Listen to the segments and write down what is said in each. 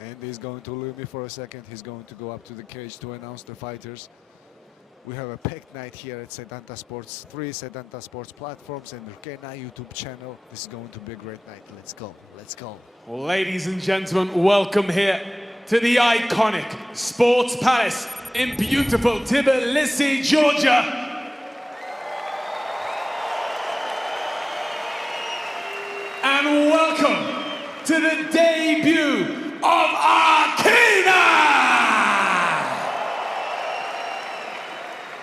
And he's going to leave me for a second. He's going to go up to the cage to announce the fighters. We have a packed night here at Sedanta Sports, 3 Sedanta Sports platforms and Rkena YouTube channel. This is going to be a great night. Let's go, let's go. Ladies and gentlemen, welcome here to the iconic Sports Palace in beautiful Tbilisi, Georgia. And welcome to the debut of Rkena!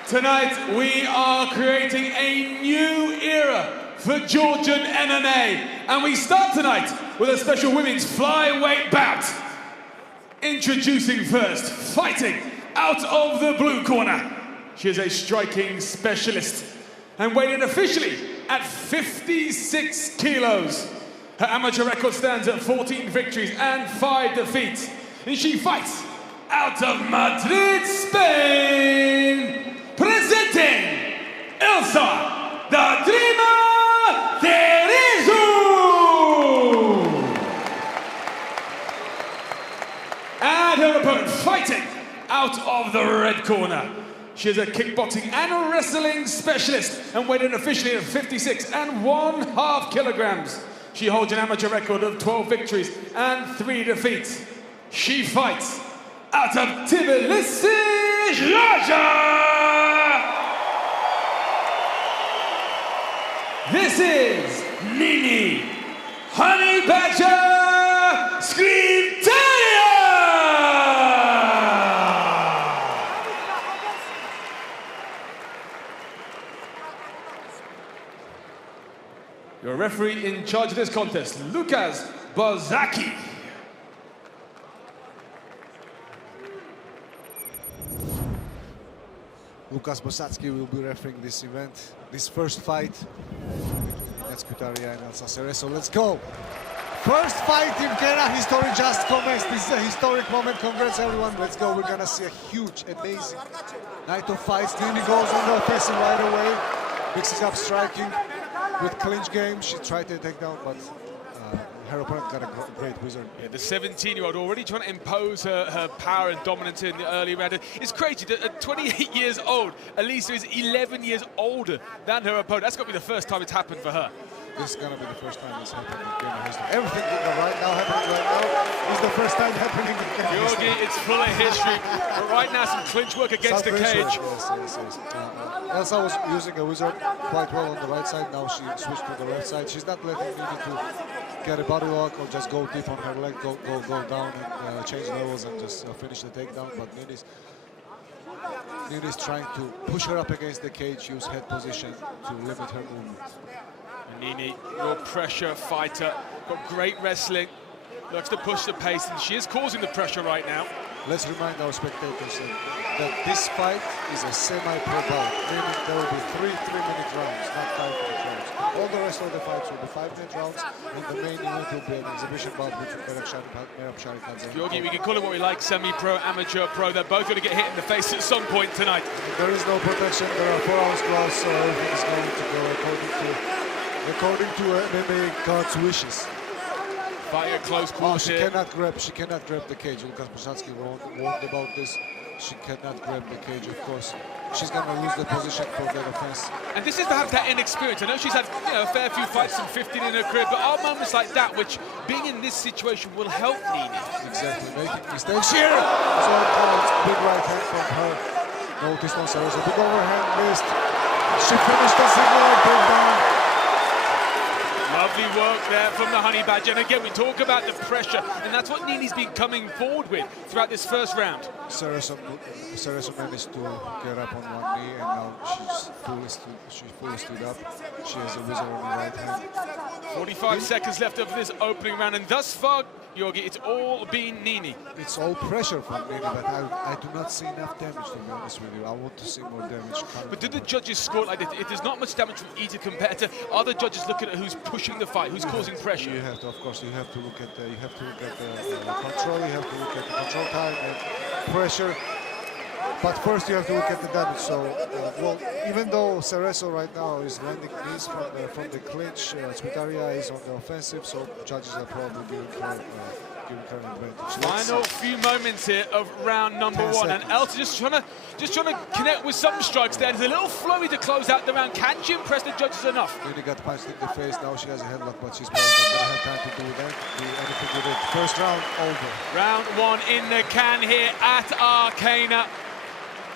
Tonight we are creating a new era for Georgian MMA, and we start tonight with a special women's flyweight bout. Introducing first, fighting out of the blue corner. She is a striking specialist and weighing officially at 56 kilos. Her amateur record stands at 14 victories and 5 defeats. And she fights out of Madrid, Spain, presenting Elsa the Dreamer Cerezo! And her opponent fighting out of the red corner. She is a kickboxing and wrestling specialist and weighing officially at 56 and 1/2 kilograms. She holds an amateur record of 12 victories and 3 defeats. She fights out of Tbilisi, Georgia! This is Nini Honey Badger Tskhvitaria! Your referee in charge of this contest, Lukas Bozaki. Lukas Bosacki will be refereeing this event, this first fight. Tskhvitaria and Elsa Cerezo. Let's go! First fight in Rkena, history just commenced. This is a historic moment. Congrats everyone. Let's go. We're gonna see a huge, amazing night of fights. Nini goes on the offensive right away. Mixes up striking with clinch game. She tried to take down, but her opponent got a great wizard. Yeah, the 17-year-old already trying to impose her power and dominance in the early round. It's crazy that at 28 years old, Elisa is 11 years older than her opponent. That's got to be the first time it's happened for her. This is going to be the first time it's happened in Rkena history. Everything right now happening right now is the first time happening in Rkena history. Georgi, it's full of history. But right now, some clinch work against the cage. Yes. Elsa was using a wizard quite well on the right side. Now she switched to the left side. She's not letting Nini to get a body lock or just go deep on her leg, go down and change levels and just finish the takedown. But Nini's trying to push her up against the cage, use head position to limit her movement. Nini, real pressure fighter, got great wrestling, likes to push the pace, and she is causing the pressure right now. Let's remind our spectators that this fight is a semi-pro bout, meaning there will be 3 3-minute rounds, not 5-minute rounds. All the rest of the fights will be 5-minute rounds, and the main event will be an exhibition bout between Merab Sharikadze. Georgi, we can call it what we like, semi-pro, amateur, pro. They're both going to get hit in the face at some point tonight. There is no protection, there are 4-ounce gloves, so everything is going to go according to MMA God's wishes. Fighting at close quarters. She cannot grab the cage. Lukas Bosacki warned about this. She cannot grab the cage, of course. She's going to lose the position for that offense. And this is perhaps that inexperience. I know she's had a fair few fights, some 15 in her career, but are moments like that which, being in this situation, will help Nini. Exactly, making mistakes here. So it's big right hand from her. Noticed on Cerezo. Big overhand missed. She finished the single leg takedown. Lovely work there from the Honey Badger. And again, we talk about the pressure, and that's what Nini's been coming forward with throughout this first round. Cerezo managed to get up on one knee, and now she fully stood up. She has a wizard on the right hand. 45 seconds left of this opening round, and thus far, Georgi, it's all been Nini. It's all pressure from Nini, but I do not see enough damage, to be honest with you. I want to see more damage. But do the judges score like this? If there's not much damage from either competitor, are the judges looking at who's pushing the fight, who's causing pressure? You have to, of course, you have to look at the control, you have to look at the control time and pressure. But first you have to look at the damage. So, well, even though Cerezo right now is landing knees from the clinch, Tskhvitaria is on the offensive, so judges are probably giving her an advantage. Final few moments here of round number 1, and Elsa just trying to connect with some strikes there. There's a little flowy to close out the round. Can she impress the judges enough? Nini got punched in the face. Now she has a headlock, but she's probably not going to have time to do anything with it. First round over. Round 1 in the can here at Rkena.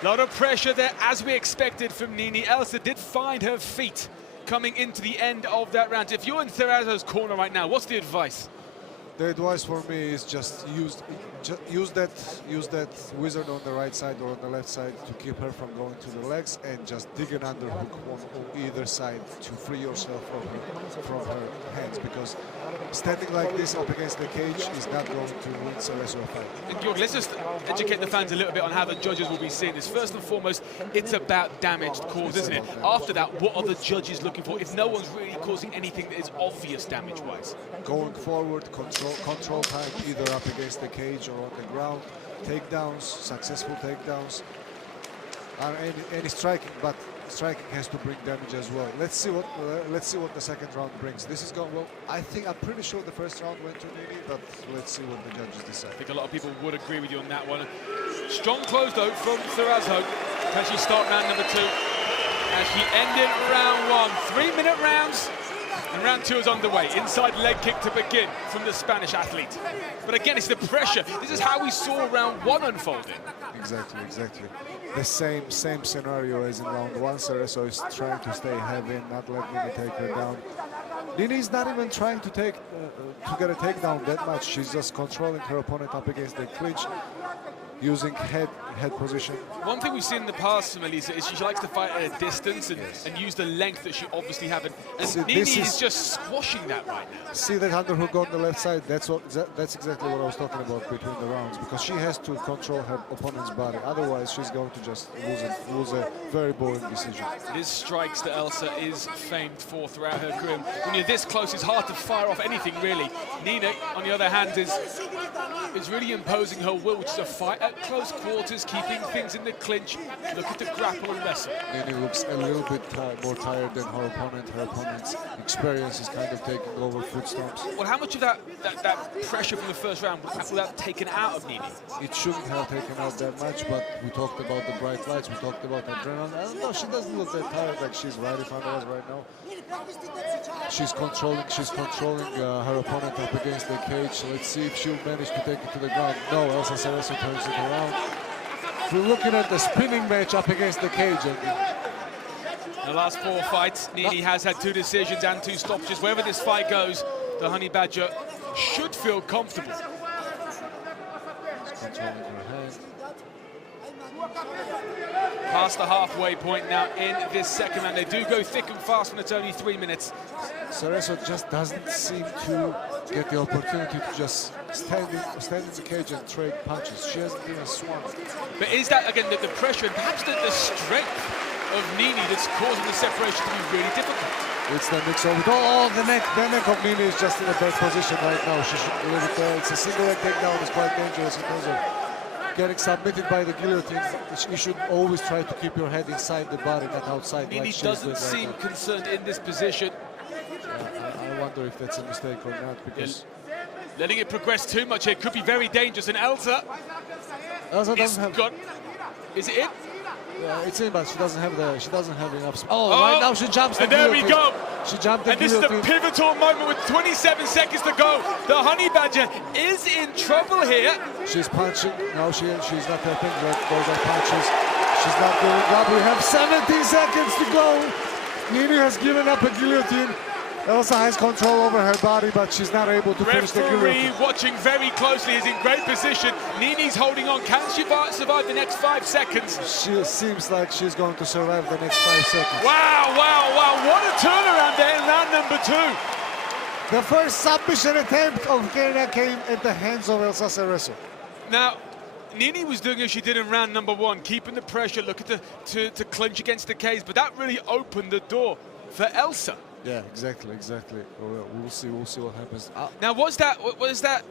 A lot of pressure there, as we expected from Nini. Elsa did find her feet coming into the end of that round. If you're in Cerezo's corner right now, what's the advice? The advice for me is just use that wizard on the right side or on the left side to keep her from going to the legs, and just dig an underhook on either side to free yourself from her hands, because standing like this up against the cage is not going to win Cerezo a fight. And Georg, let's just educate the fans a little bit on how the judges will be seeing this. First and foremost, it's about damage caused, isn't it? After that, what are the judges looking for if no one's really causing anything that is obvious damage-wise? Going forward, control time, either up against the cage or on the ground, takedowns, successful takedowns, any striking, but striking has to bring damage as well. Let's see what the second round brings. This is going well. I'm pretty sure the first round went to Nini, but let's see what the judges decide. I think a lot of people would agree with you on that one. Strong close though from Cerezo. Can she start round number 2? As she ended round 1, 3-minute rounds. And round 2 is underway. Inside leg kick to begin from the Spanish athlete. But again, it's the pressure. This is how we saw round 1 unfolding. Exactly. The same scenario as in round 1. Cerezo is trying to stay heavy and not let Nini take her down. Nini is not even trying to get a takedown that much. She's just controlling her opponent up against the clinch, using head position. One thing we've seen in the past from Elisa is she likes to fight at a distance and use the length that she obviously has. And Nini is just squashing that right now. See that underhook on the left side? That's exactly what I was talking about between the rounds, because she has to control her opponent's body. Otherwise, she's going to just lose a very boring decision. These strikes that Elsa is famed for throughout her career. When you're this close, it's hard to fire off anything, really. Nina, on the other hand, is really imposing her will, which is a fight at close quarters, keeping things in the clinch, looking to grapple and wrestle. Nini looks a little bit more tired than her opponent. Her opponent's experience is kind of taking over foot stomps. Well, how much of that pressure from the first round would that taken out of Nini? It shouldn't have taken out that much, but we talked about the bright lights, we talked about adrenaline. I don't know, she doesn't look that tired, like she's right in front of us right now. She's controlling her opponent up against the cage. Let's see if she'll manage to take it to the ground. No, Elsa Cerezo turns it around. We're looking at the spinning match up against the cage. In the last 4 fights, Nini has had 2 decisions and 2 stoppages. Wherever this fight goes, the Honey Badger should feel comfortable. She's controlling her hand. Past the halfway point now in this second round. They do go thick and fast when it's only 3 minutes. Cerezo just doesn't seem to get the opportunity to just stand in the cage and trade punches. She hasn't even swung. But is that, again, the pressure and perhaps the strength of Nini that's causing the separation to be really difficult? It's the mix of it. Oh, the neck of Nini is just in a bad position right now. She should leave it there. It's a single leg takedown. It's quite dangerous in terms of getting submitted by the guillotine. You should always try to keep your head inside the body, not outside. Nini like doesn't seem concerned in this position. I wonder if that's a mistake or not, because letting it progress too much here could be very dangerous. And Elsa doesn't have. Is it? Yeah, it's in, but she doesn't have enough. Oh, right now she jumps. And there we go. She jumped the and this is the guillotine. pivotal moment with 27 seconds to go. The Honey Badger is in trouble here. She's punching. No, she's not helping. Those are punches. She's not going up. We have 17 seconds to go. Nini has given up a guillotine. Elsa has control over her body, but she's not able to finish the guillotine. Referee watching very closely, is in great position. Nini's holding on. Can she survive the next 5 seconds? She seems like she's going to survive the next 5 seconds. Wow. What a turnaround there in round number 2. The first submission attempt of Rkena came at the hands of Elsa Cerezo. Now, Nini was doing as she did in round number 1, keeping the pressure, looking to clinch against the cage, but that really opened the door for Elsa. Yeah, exactly. We'll see what happens. Now, was that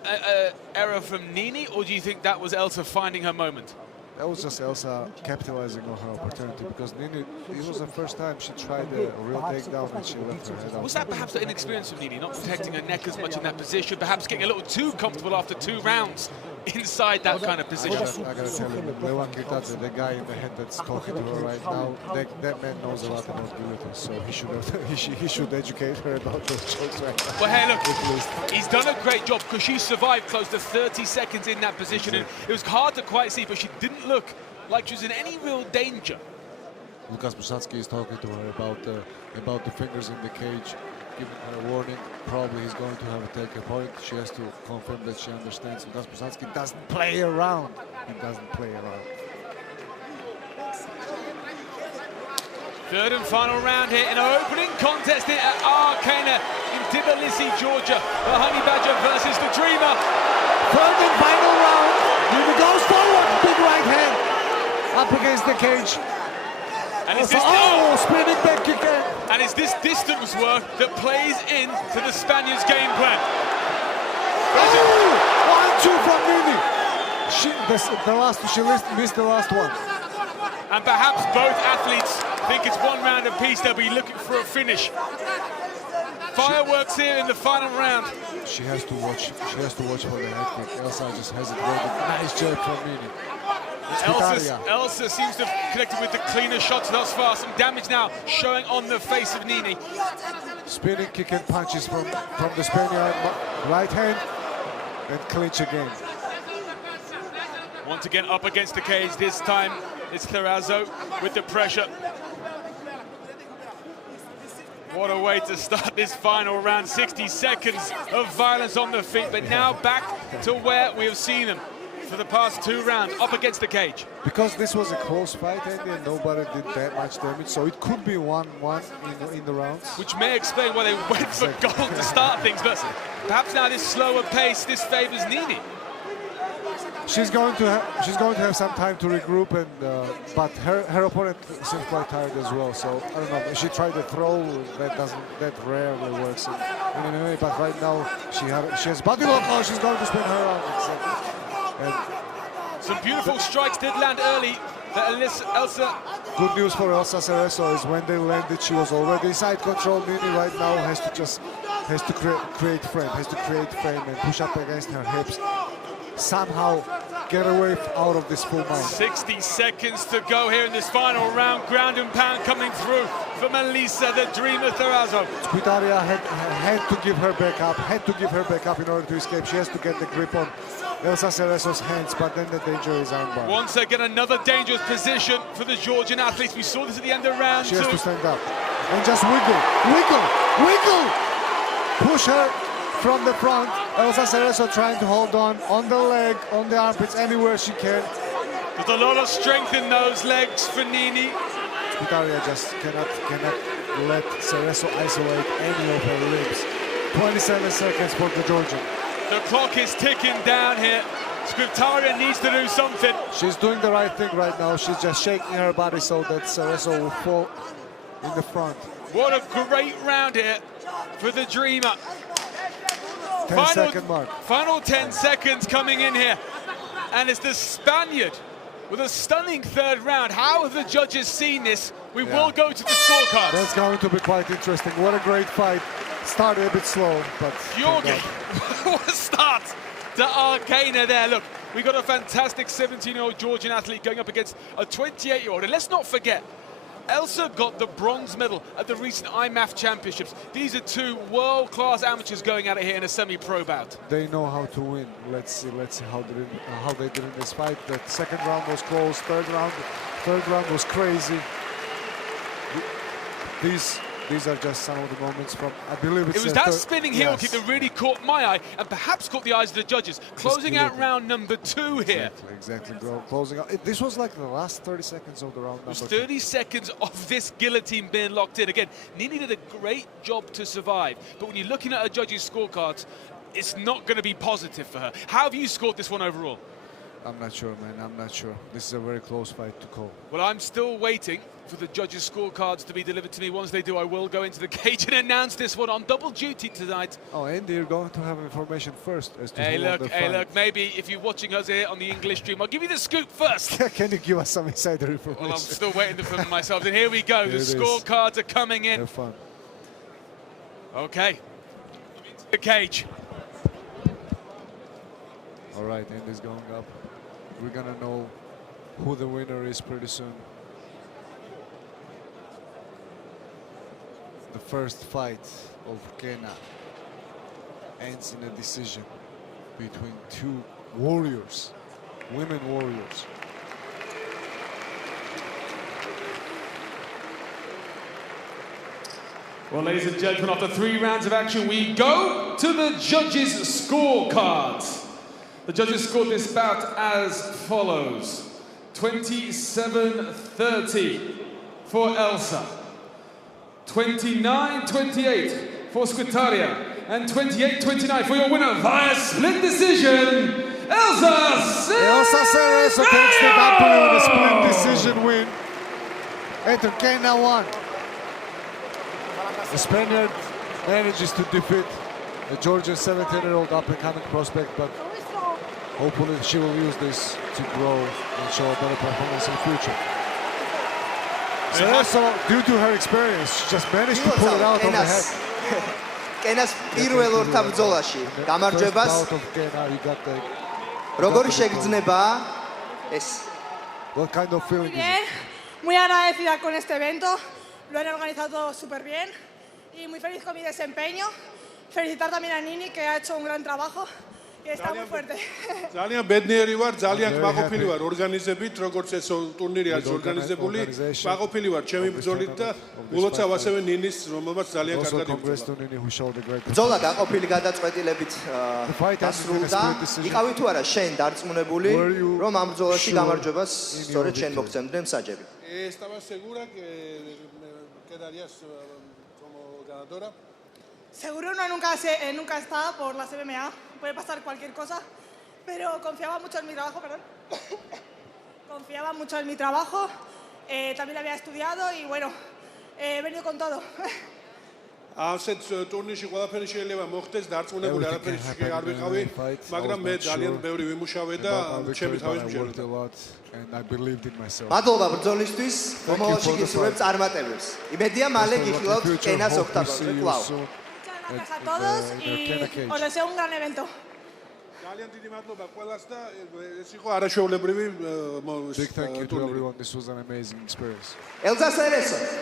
error from Nini, or do you think that was Elsa finding her moment? That was just Elsa capitalizing on her opportunity, because Nini, it was the first time she tried a real takedown and she left her head out. Was that perhaps the inexperience of Nini, not protecting her neck as much in that position, perhaps getting a little too comfortable after 2 rounds inside that kind of position? I gotta tell you, Levan Girtadze, the guy in the head that's talking to her right now, that man knows a lot about guillotines, so he should have, he should educate her about those chokes right now. Well, hey, look, he's done a great job, because she survived close to 30 seconds in that position, and it was hard to quite see, but she didn't look like she was in any real danger. Lukas Brusacki is talking to her about the fingers in the cage, giving her a warning. Probably he's going to have a take a point. She has to confirm that she understands. Lukas Brusacki doesn't play around. He doesn't play around. Third and final round here in our opening contest here at Rkena in Tbilisi, Georgia. The Honey Badger versus the Dreamer. Third and final round. Nini goes forward. Big right hand up against the cage. And it's this, spinning back kick. And it's this distance work that plays into the Spaniards' game plan. 1-2 from Nini. She missed the last one. And perhaps both athletes think it's 1 round apiece. They'll be looking for a finish. Fireworks here in the final round. She has to watch. She has to watch for the head kick. Elsa just has it ready. Nice jab from Nini. Elsa seems to have connected with the cleaner shots thus far. Some damage now showing on the face of Nini. Spinning kick and punches from the Spaniard. Right hand and clinch again. Once again up against the cage. This time it's Cerezo with the pressure. What a way to start this final round. 60 seconds of violence on the feet, but now back to where we have seen them for the past 2 rounds, up against the cage. Because this was a close fight, Andy, and nobody did that much damage, so it could be 1-1 in the rounds. Which may explain why they went for gold to start things, but perhaps now this slower pace, this favors Nini. She's going to have some time to regroup, and but her opponent seems quite tired as well. So I don't know. She tried a throw that rarely works in MMA, but right now she has body lock. Oh, she's going to spin her around. And some beautiful strikes did land early. Elsa. Good news for Elsa Cerezo is when they landed, she was already side control. Nini right now has to create frame, and push up against her hips. Somehow get away out of this full mount. 60 seconds to go here in this final round. Ground and pound coming through for Melissa, the Dreamer Cerezo. Tskhvitaria had to give her back up in order to escape. She has to get the grip on Elsa Cerezo's hands, but then the danger is armbar. Once again, another dangerous position for the Georgian athletes. We saw this at the end of round 2. She has to stand up and just wiggle. Push her from the front. Elsa Cerezo trying to hold on the leg, on the armpits, anywhere she can. There's a lot of strength in those legs for Nini. Tskhvitaria just cannot let Cerezo isolate any of her limbs. 27 seconds for the Georgian. The clock is ticking down here. Tskhvitaria needs to do something. She's doing the right thing right now. She's just shaking her body so that Cerezo will fall in the front. What a great round here for the Dreamer. 10-second mark. Final 10 seconds coming in here. And it's the Spaniard with a stunning 3rd round. How have the judges seen this? We will go to the scorecards. That's going to be quite interesting. What a great fight. Started a bit slow, but... Jorgen, what a start to Rkena there. Look, we got a fantastic 17-year-old Georgian athlete going up against a 28-year-old. And let's not forget, Elsa got the bronze medal at the recent IMAF Championships. These are 2 world-class amateurs going at it here in a semi-pro bout. They know how to win. Let's see how they did in this fight. The 2nd round was close. Third round was crazy. These are just some of the moments from, I believe it's... It was that spinning heel kick that really caught my eye and perhaps caught the eyes of the judges. Closing out round number 2 here. Exactly, bro. Closing out. This was like the last 30 seconds of the round number 2. 30 seconds of this guillotine being locked in. Again, Nini did a great job to survive. But when you're looking at her judges' scorecards, it's not going to be positive for her. How have you scored this one overall? I'm not sure, man. I'm not sure. This is a very close fight to call. Well, I'm still waiting for the judges' scorecards to be delivered to me. Once they do, I will go into the cage and announce this one on double duty tonight. Oh, Andy, you're going to have information first as to Hey, who won the fight. look, maybe if you're watching us here on the English stream, I'll give you the scoop first. Can you give us some insider information? Well, I'm still waiting for myself. And here we go. The scorecards are coming in. Have fun. Okay. The cage. All right, Andy's going up. We're gonna know who the winner is pretty soon. The first fight of Rkena ends in a decision between two warriors, women warriors. Well, ladies and gentlemen, after 3 rounds of action, we go to the judges' scorecards. The judges scored this bout as follows. 27-30 for Elsa. 29-28 for Tskhvitaria. And 28-29 for your winner via split decision, Elsa Cerezo takes the W with a split decision win. And Rkena won. The Spaniard manages to defeat the Georgian 17-year-old up-and-coming prospect, but hopefully she will use this to grow and show a better performance in the future. Cerezo, due to her experience, she just managed to pull it out of the head. Kenas პირველ ორთა ბრძოლაში გამარჯვებას როგორი შეგრძნება ეს? What kind of feeling is Bien, it? muy agradecida con este evento, lo han organizado súper bien y muy feliz con mi desempeño. Felicitar también a Nini, que ha hecho un gran trabajo y está muy fuerte. ძალიან ბედნიერი ვარ, ძალიან კმაყოფილი ვარ ორგანიზებით, როგორც ეს ტურნირი არის ორგანიზებული. კმაყოფილი ვარ ჩემი ბრძოლით და ულოცავ ასევე ნინის, რომელმაც ძალიან კარგად იბრძოლა. ბრძოლა გაყოფილი გადაწყვეტილებით დასრულდა. იყავი თუ არა შენ დარწმუნებული, რომ ამ ბრძოლაში გამარჯვებას სწორედ შენ მოგცემდნენ მსაჯები? Estaba segura que quedarías como ganadora. Seguro uno nunca está por las MMA, puede pasar cualquier cosa, pero confiaba mucho en mi trabajo, perdón. Confiaba mucho en mi trabajo, también había estudiado y bueno, he venido con todo. ასეთ ტურნირში ყველაფერი შეიძლება მოხდეს, დარწმუნებული არაფერი არ ვიყავი, მაგრამ მე ძალიან ბევრი ვიმუშავე და ჩემი თავის მჯეროდა. მადლობა ბრძოლისთვის, მომავალში გისურვებ წარმატებებს. იმედია მალე გიხილავთ კენას ოქტაგონზე კვლავ. Muchas gracias a todos y os deseo un gran evento. ძალიან დიდი მადლობა ყველას და ეს იყო არაშეულებრივი Big thank you to everyone. This was an amazing experience. Elsa Cerezo.